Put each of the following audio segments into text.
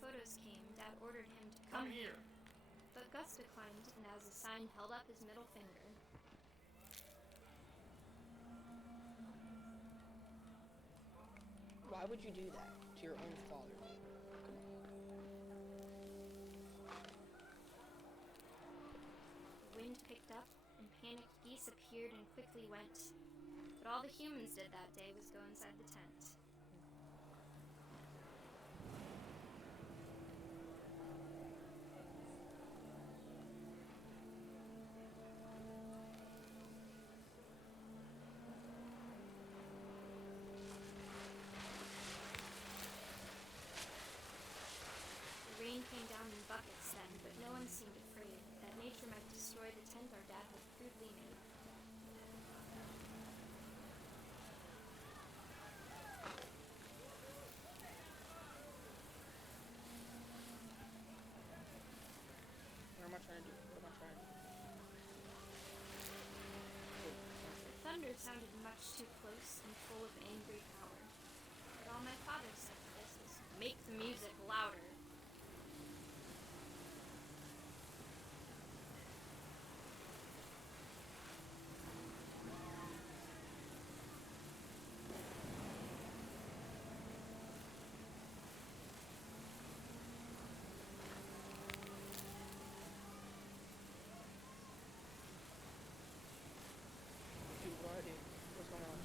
photos came, Dad ordered him to come here. But Gus declined, and as a sign held up his middle finger. Why would you do that to your own father? The wind picked up, and panicked geese appeared and quickly went. But all the humans did that day was go inside the tent. The rain came down in buckets then, but no one seemed afraid that nature might destroy the tent our dad had crudely made. What am I trying to do? What am I trying to do? The thunder sounded much too close and full of angry power. But all my father said to this was, "Make the music louder." Dude, what, dude? What's going on?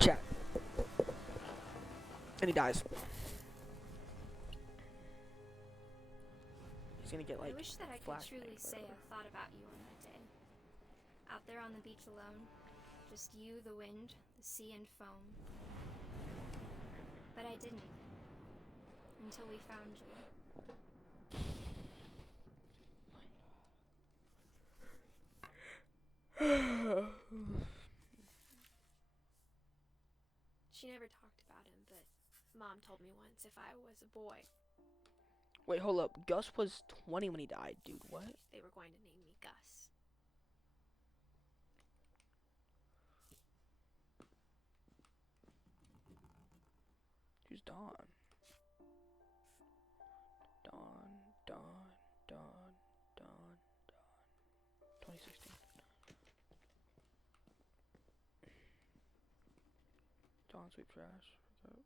Chat. And he dies. He's gonna get like I wish that I could flashbang truly or say whatever. I thought about you on that day. Out there on the beach alone, just you, the wind, the sea and foam. But I didn't. Until we found you. She never talked about him, but Mom told me once if I was a boy, Wait, hold up. Gus was 20 when he died, dude. What? they were going to name me Gus. Who's Dawn? Dawn, Dawn, Dawn, Dawn, Dawn. 2016. Dawn, sweep trash. Okay.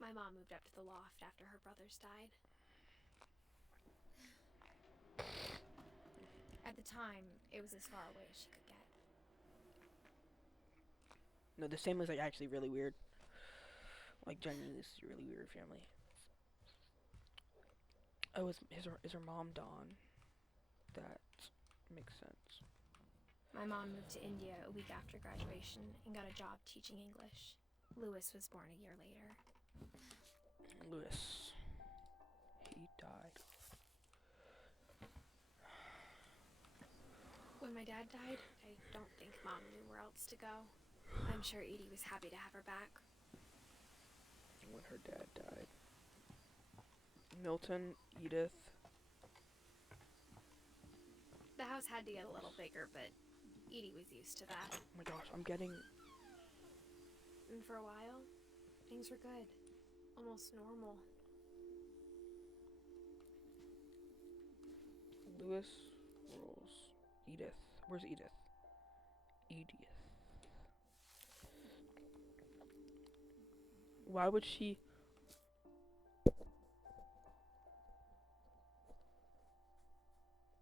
My mom moved up to the loft after her brothers died. At the time, it was as far away as she could get. No, this family is like actually really weird. Like genuinely, this is a really weird family. Oh, is her mom Dawn? That makes sense. My mom moved to India a week after graduation and got a job teaching English. Lewis was born a year later. Lewis. He died. When my dad died, I don't think Mom knew where else to go. I'm sure Edie was happy to have her back. When her dad died. Milton, Edith. The house had to get a little bigger, but Edie was used to that. Oh my gosh, I'm getting... And for a while, things were good. Almost normal. Lewis, Rolls, Edith. Where's Edith? Edith. Why would she?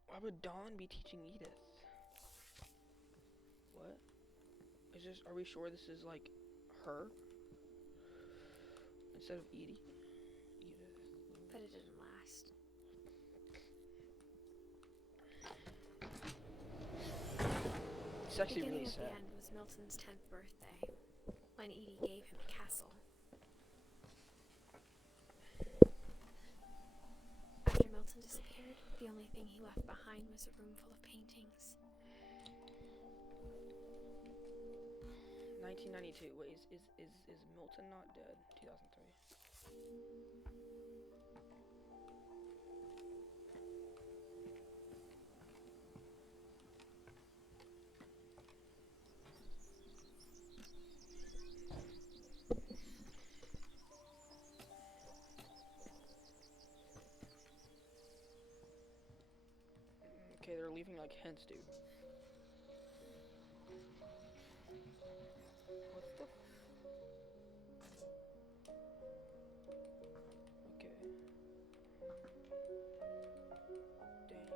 Why would Dawn be teaching Edith? What? Is this? Are we sure this is like her instead of Edie? Edith. But it didn't last. It's actually Beginning really at sad. the end was Milton's 10th birthday, when Edie gave him a castle. After Milton disappeared, the only thing he left behind was a room full of paintings. 1992. Wait, is Milton not dead? 2003. Okay, they're leaving like hints, dude. What the? Okay. Dang.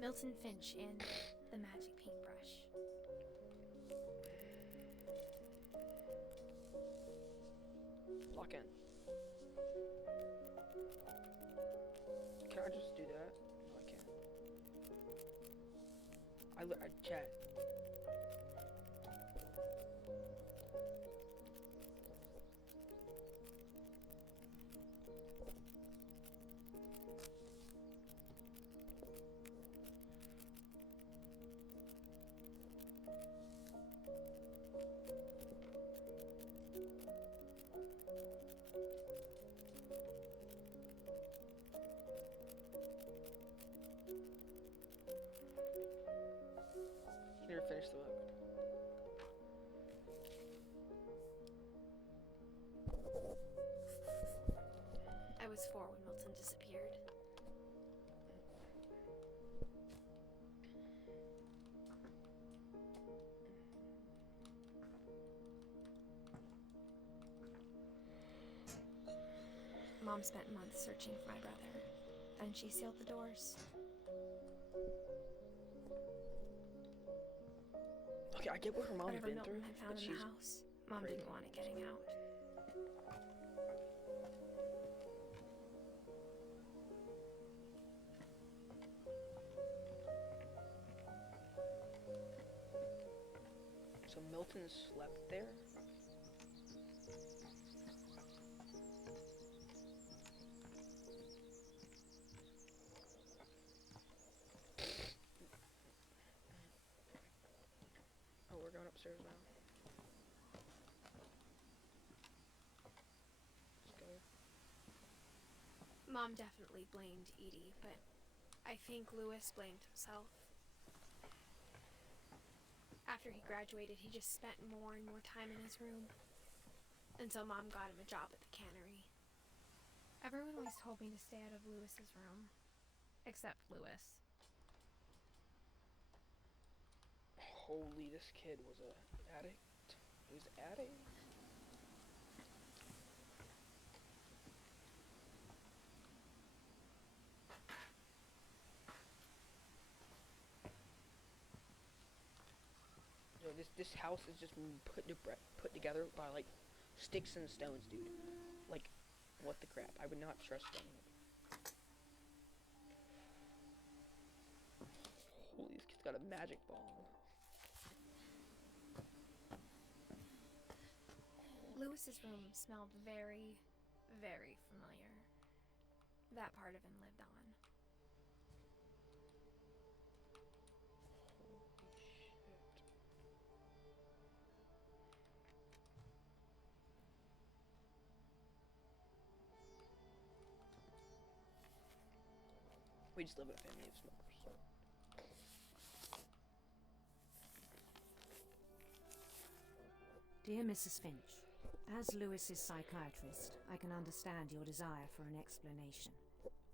Milton Finch and the magic paintbrush. Lock in. Can I just do that? No, I can't. I chat. Can you finish the book? I was 4 when Milton disappeared. Mom spent months searching for my brother. Then she sealed the doors. Okay, I get what her mom's Whatever been Milton through, had but found in she's the house, Mom crazy. didn't want it getting out. So Milton slept there? Oh, we're going upstairs now. Let's go. Mom definitely blamed Edie, but I think Lewis blamed himself. After he graduated, he just spent more and more time in his room. Until Mom got him a job at the cannery. Everyone always told me to stay out of Lewis's room. Except Lewis. Holy, this kid was a addict. He was an addict. Yo, this house is just put together by like sticks and stones, dude. Like, what the crap? I would not trust them. Holy, this kid's got a magic ball. Lewis's room smelled very, very familiar. That part of him lived on. We just live in a family of smokers. Dear Mrs. Finch, as Lewis's psychiatrist, I can understand your desire for an explanation.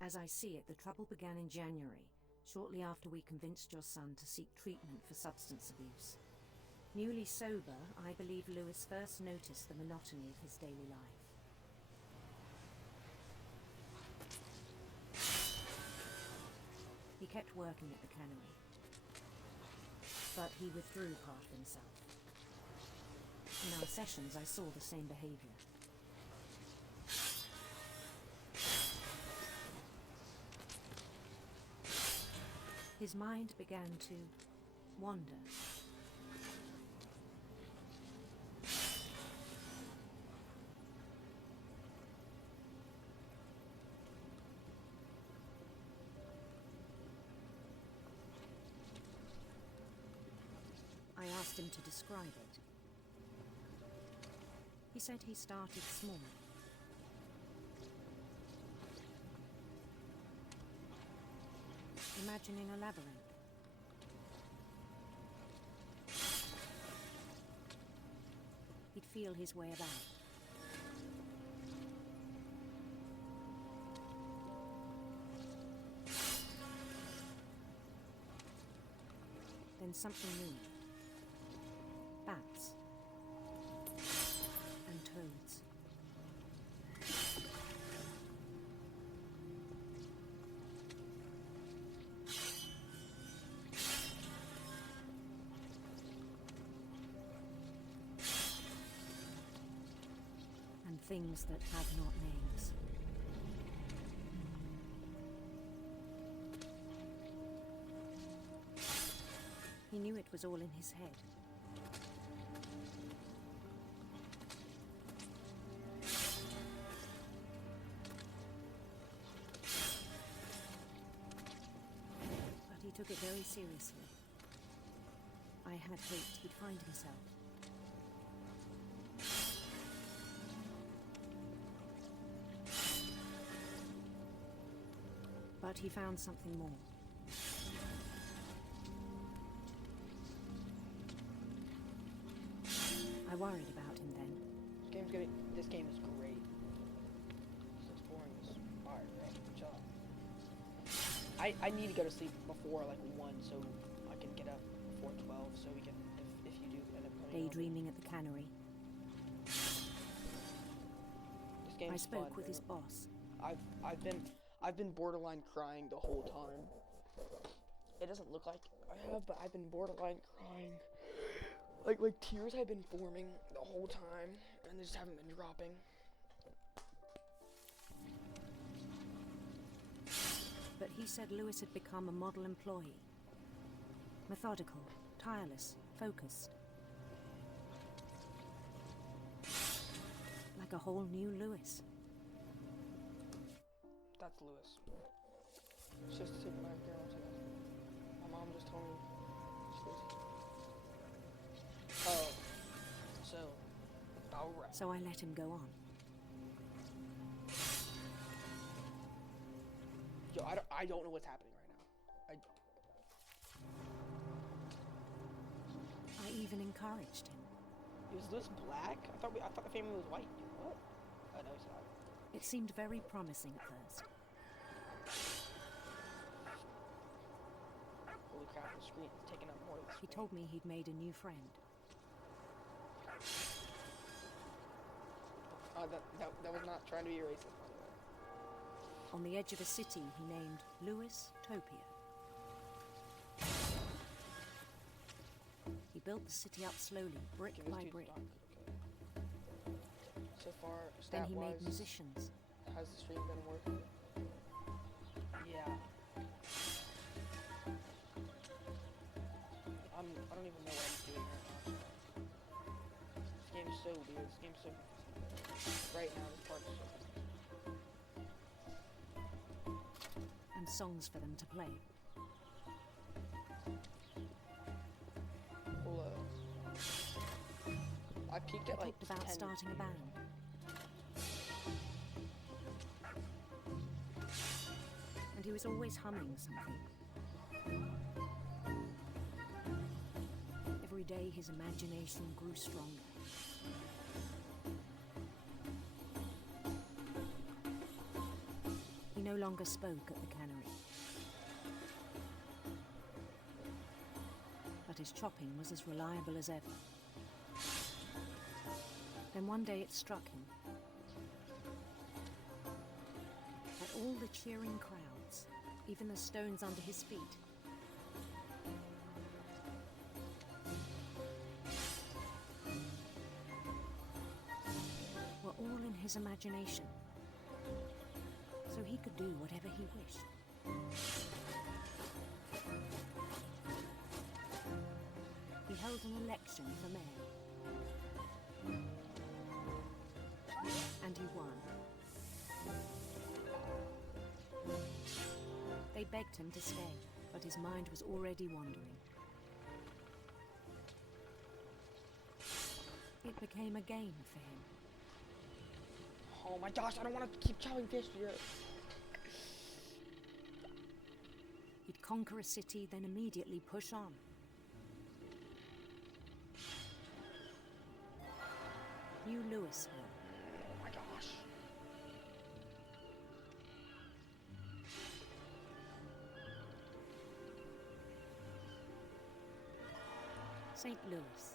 As I see it, the trouble began in January, shortly after we convinced your son to seek treatment for substance abuse. Newly sober, I believe Lewis first noticed the monotony of his daily life. He kept working at the cannery, but he withdrew part of himself. In our sessions, I saw the same behavior. His mind began to wander. I asked him to describe it. He said he started small. Imagining a labyrinth. He'd feel his way about. Then something moved. Bats. And toads. And things that have not names. He knew it was all in his head. But he took it very seriously. I had hoped he'd find himself. But he found something more. I worried about him then. This game is great. It's boring as fire, right? Chill out. I need to go to sleep before like 1 so I can get up before 12 so we can, if you do end up coming Daydreaming at the cannery. This game's I spoke fun, with bro. his boss. I've been borderline crying the whole time. It doesn't look like I have, but I've been borderline crying. Like tears have been forming the whole time, and they just haven't been dropping. But he said Lewis had become a model employee. Methodical, tireless, focused. Like a whole new Lewis. That's Lewis. It's just a super nice girl today. My mom just told me she was. Oh. So. Alright. So I let him go on. Yo, I don't know what's happening right now. I even encouraged him. Is Lewis black? I thought the family was white. What? Oh, no, he's not. It seemed very promising at first. Holy crap, the screen is taking up more of the He screen. told me he'd made a new friend. That was not trying to be racist, by the way. On the edge of a city he named Lewis Topia. He built the city up slowly, brick Give this by dude brick. stock, okay. So far, Then he stat-wise, made musicians. has the stream been working? Yeah. I don't even know what I'm doing right now. This game's so weird. This game's so confusing. Right now, this part's so confusing. And songs for them to play. Hold up. I peaked at He like talked about 10. starting a band. And he was always humming something. Every day his imagination grew stronger. no longer spoke at the cannery. But his chopping was as reliable as ever. Then one day it struck him that all the cheering crowds, even the stones under his feet, were all in his imagination, so he could do whatever he wished. He held an election for mayor, and he won. They begged him to stay, but his mind was already wandering. It became a game for him. Oh my gosh, I don't want to keep chopping fish yet. He'd conquer a city, then immediately push on. New Louisville. Oh my gosh. St. Louis.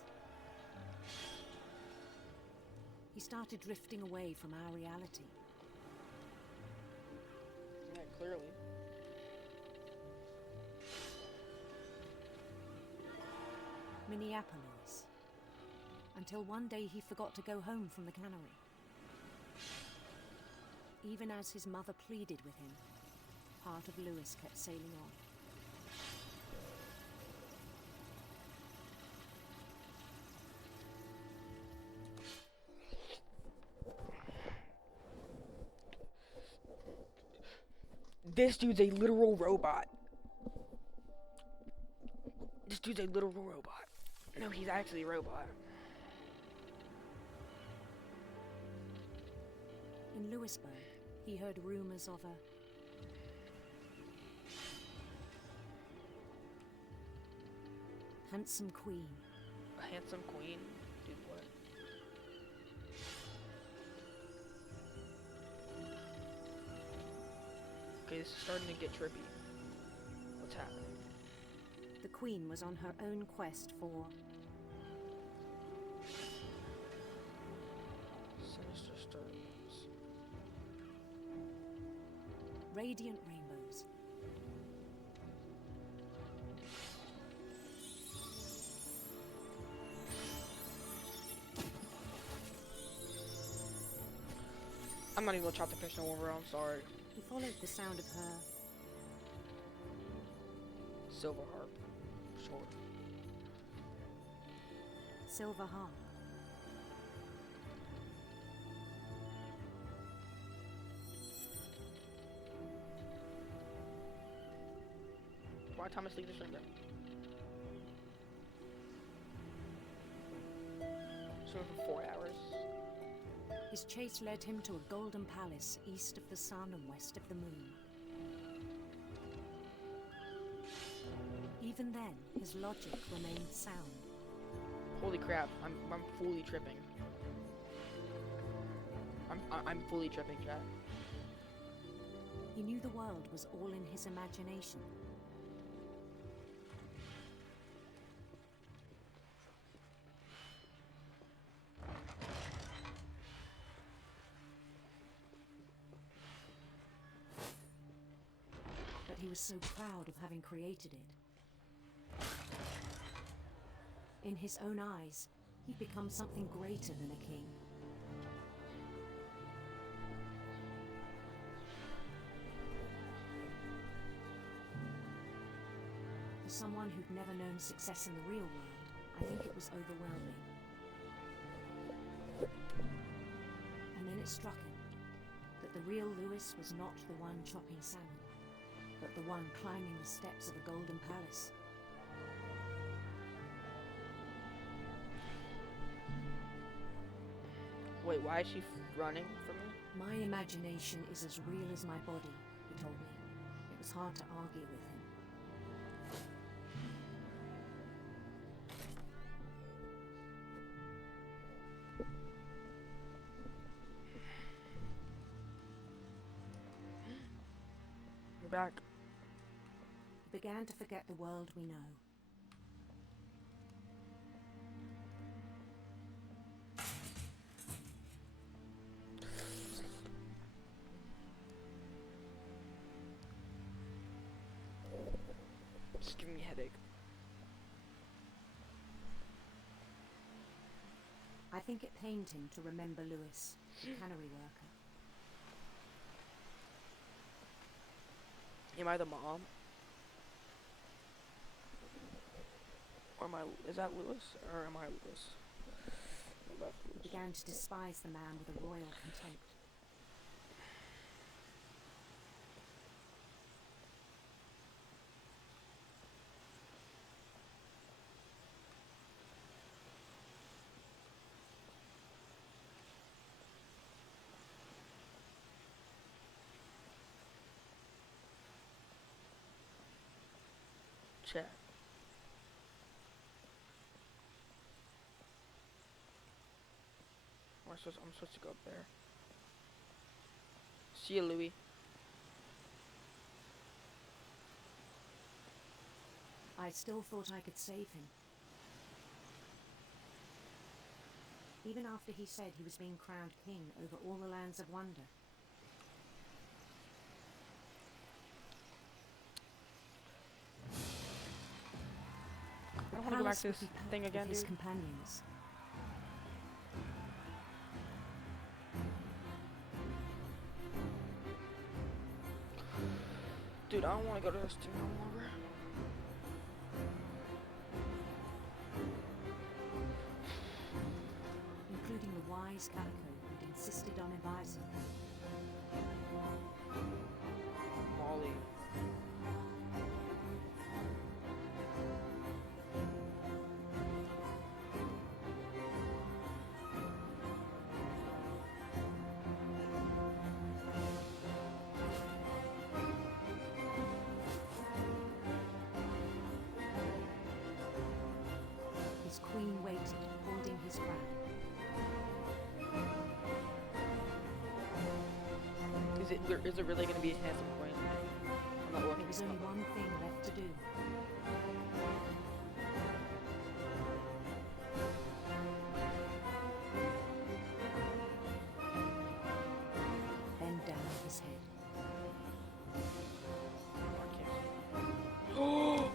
He started drifting away from our reality. Yeah, clearly. Minneapolis. Until one day he forgot to go home from the cannery. Even as his mother pleaded with him, part of Louis kept sailing on. This dude's a literal robot. This dude's a literal robot. No, he's actually a robot. In Louisburg, he heard rumors of a handsome queen. A handsome queen? Dude, what? Okay, this is starting to get trippy. What's happening? The queen was on her own quest for Sinister stories. radiant rainbows. I'm not even gonna chop the fish no more, I'm sorry. He followed the sound of her Silver harp. Short. silver harp. Why Thomas leave this room then? So for 4 hours. His chase led him to a golden palace east of the sun and west of the moon. Even then, his logic remained sound. Holy crap, I'm fully tripping. I'm fully tripping, chat. He knew the world was all in his imagination. But he was so proud of having created it. In his own eyes, he'd become something greater than a king. For someone who'd never known success in the real world, I think it was overwhelming. And then it struck him that the real Louis was not the one chopping salmon, but the one climbing the steps of a golden palace. Wait, why is she running from me? My imagination is as real as my body, he told me. It was hard to argue with him. We're back. We began to forget the world we know. Just giving me a headache. I think it pained him to remember Lewis, the cannery worker. Am I the mom? Or am I, is that Lewis? Or am I Lewis? He began to despise the man with a royal contempt. Chat. I'm supposed to go up there. See you, Louis. I still thought I could save him. Even after he said he was being crowned king over all the lands of wonder. I don't want to go back to this thing again, his dude. companions. Dude, I don't want to go to this thing no longer. Including the wise Calico who'd insisted on advising him. Molly. His queen waited, holding his crown. Is it really gonna be a handsome queen? I'm not working. There was only one thing left to do. Bend down his head. Oh!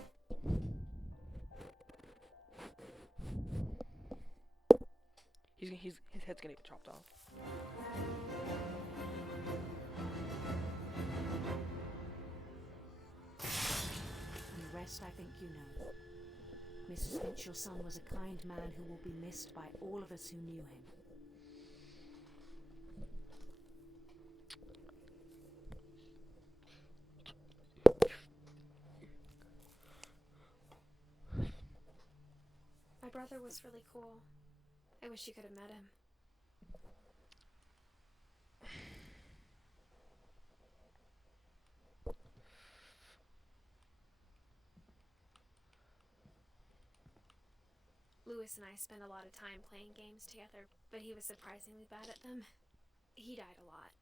His head's gonna get chopped off. And the rest I think you know. Mrs. Finch, your son was a kind man who will be missed by all of us who knew him. My brother was really cool. I wish you could have met him. Lewis and I spent a lot of time playing games together, but he was surprisingly bad at them. He died a lot.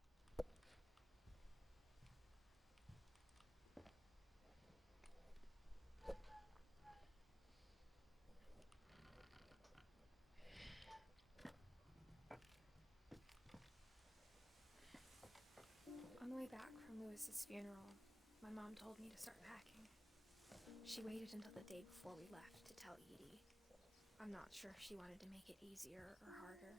On the way back from Lewis's funeral, my mom told me to start packing. She waited until the day before we left to tell Edie. I'm not sure if she wanted to make it easier or harder.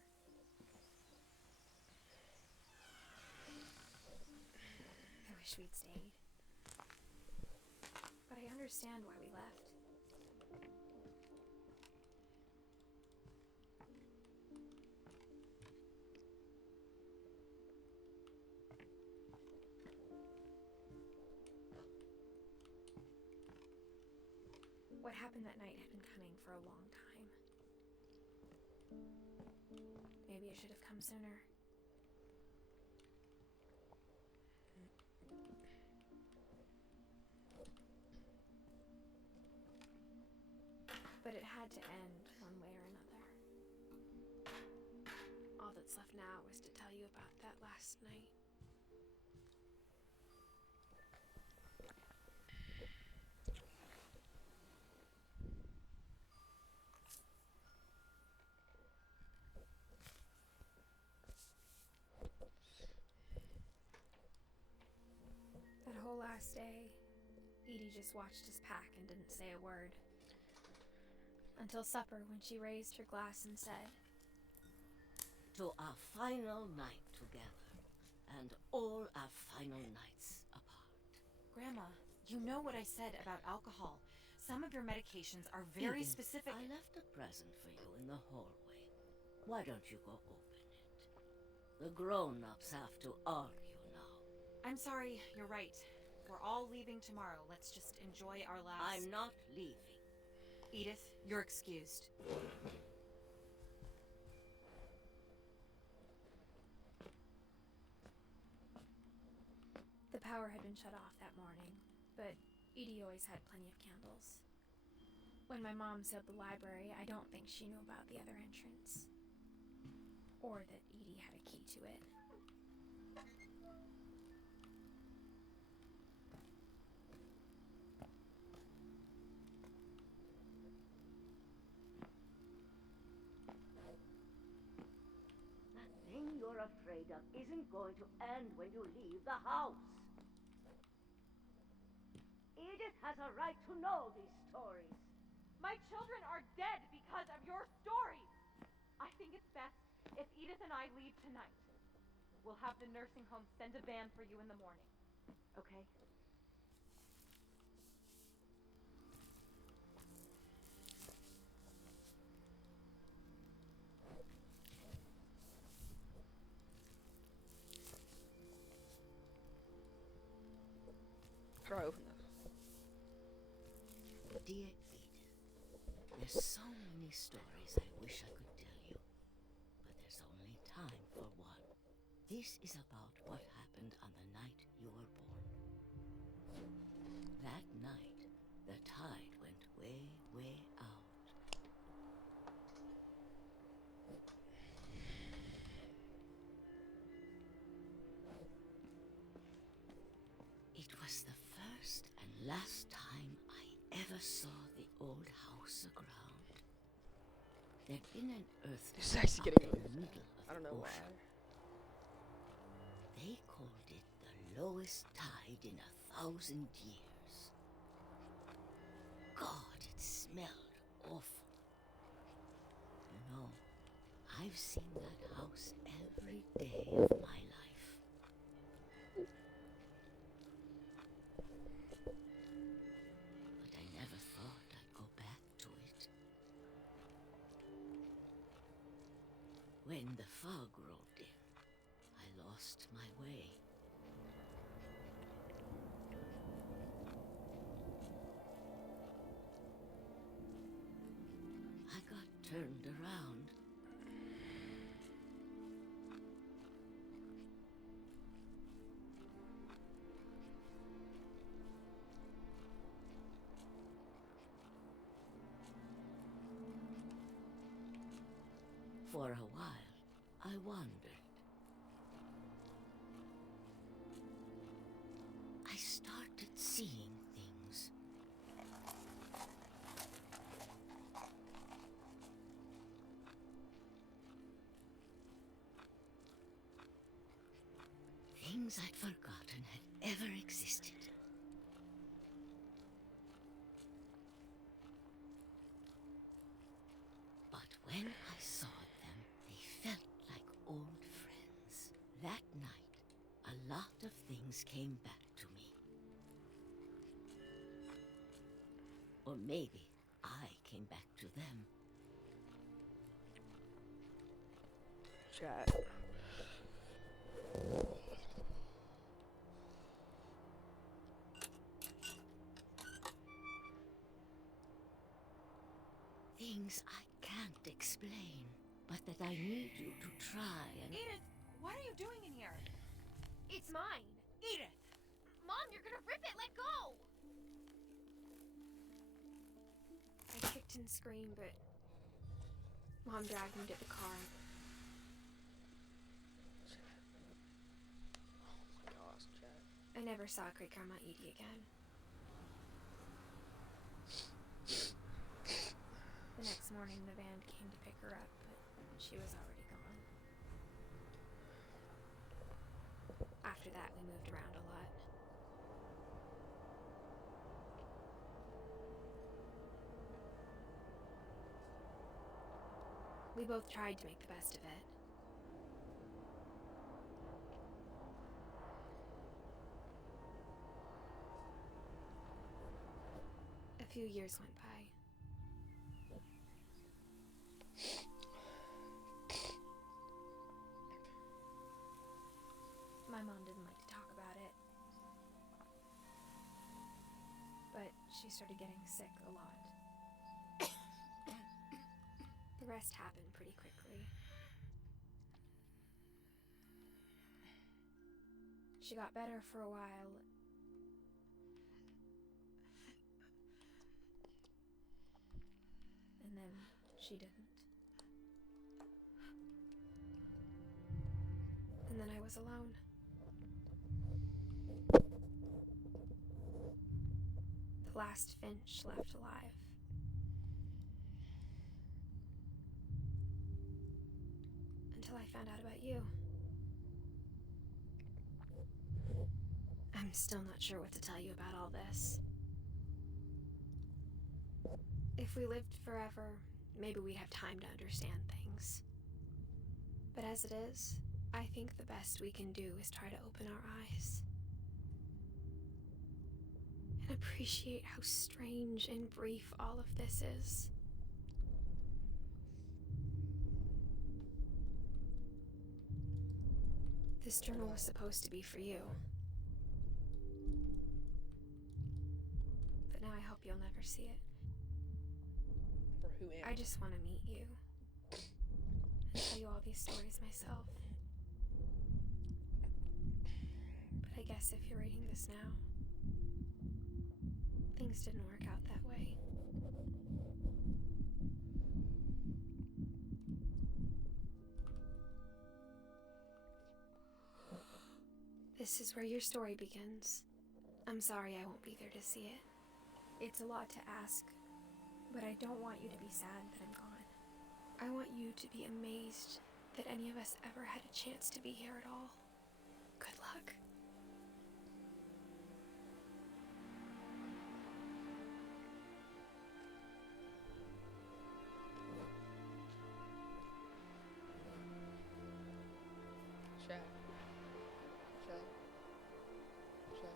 I wish we'd stayed. But I understand why we left. What happened that night had been coming for a long time. Maybe it should have come sooner. But it had to end one way or another. All that's left now is to tell you about that last night. Edie just watched us pack and didn't say a word. Until supper, when she raised her glass and said, To our final night together, and all our final nights apart. Grandma, you know what I said about alcohol. Some of your medications are very Edith, specific. I left a present for you in the hallway. Why don't you go open it? The grown-ups have to argue now. I'm sorry, you're right. We're all leaving tomorrow. Let's just enjoy our last... I'm not leaving. Edith, you're excused. the power had been shut off that morning, but Edie always had plenty of candles. When my mom sealed the library, I don't think she knew about the other entrance. Or that Edie had a key to it. That thing you're afraid of isn't going to end when you leave the house. Edith has a right to know these stories. My children are dead because of your stories. I think it's best if Edith and I leave tonight. We'll have the nursing home send a van for you in the morning. Okay? How do I open this? Dear Edith, there's so many stories I wish I could tell you, but there's only time for one. This is about what happened on the night you were born. That night, the tide went way, way out. It was the first and last time I ever saw the old house aground. There'd been an earthquake This is actually up getting in the middle of I don't the know ocean. why. They called it the lowest tide in 1,000 years. God, it smelled awful. You know, I've seen that house every day of my life. But I never thought I'd go back to it. When the fog rolled in, I lost my way. I got turned around. For a while, I wandered. I started seeing things. Things I'd forgotten had ever existed. But when I saw them, they felt like old friends. That night, a lot of things came back to me. Or maybe I came back to them. Chat. Things I can't explain, but that I need you to try and... Edith, what are you doing in here? It's mine! Edith! Mom, you're gonna rip it! Let go! I kicked and screamed, but Mom dragged me to the car. Oh my gosh, chat. I never saw Great Grandma Edie again. The next morning, the van came to pick her up, but she was already gone. After that, we moved around a lot. We both tried to make the best of it. A few years went by. My mom didn't like to talk about it, but she started getting sick a lot. The rest happened pretty quickly. She got better for a while. And then she didn't. And then I was alone. The last Finch left alive. Until I found out about you. I'm still not sure what to tell you about all this. If we lived forever, maybe we'd have time to understand things. But as it is, I think the best we can do is try to open our eyes. And appreciate how strange and brief all of this is. This journal was supposed to be for you. But now I hope you'll never see it. For who am I just want to meet you. And tell you all these stories myself. But I guess if you're reading this now, things didn't work out that way. This is where your story begins. I'm sorry I won't be there to see it. It's a lot to ask, but I don't want you to be sad that I'm gone. I want you to be amazed that any of us ever had a chance to be here at all. Good luck. Chat. Chat. Chat. Chat.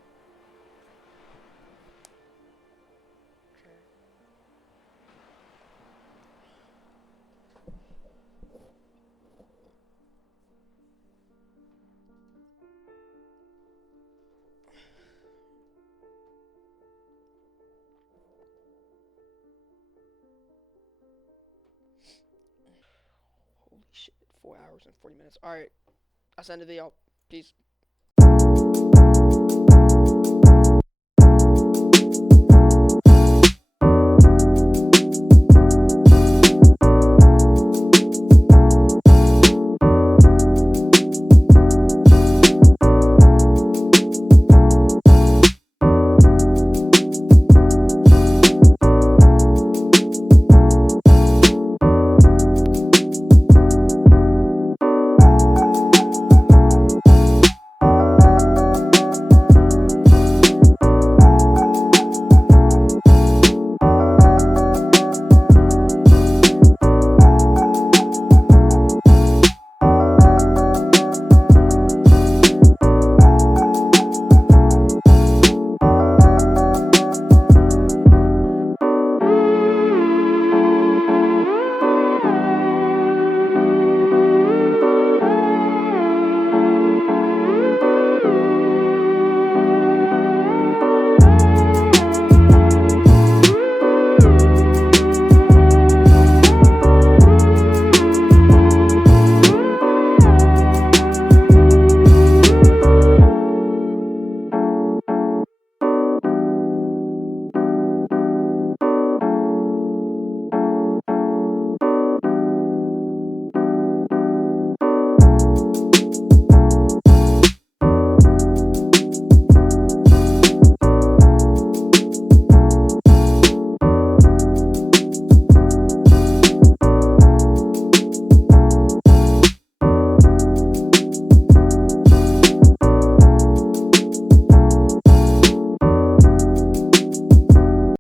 Holy shit, 4 hours and 40 minutes. Alright, I'll send it to y'all. Peace.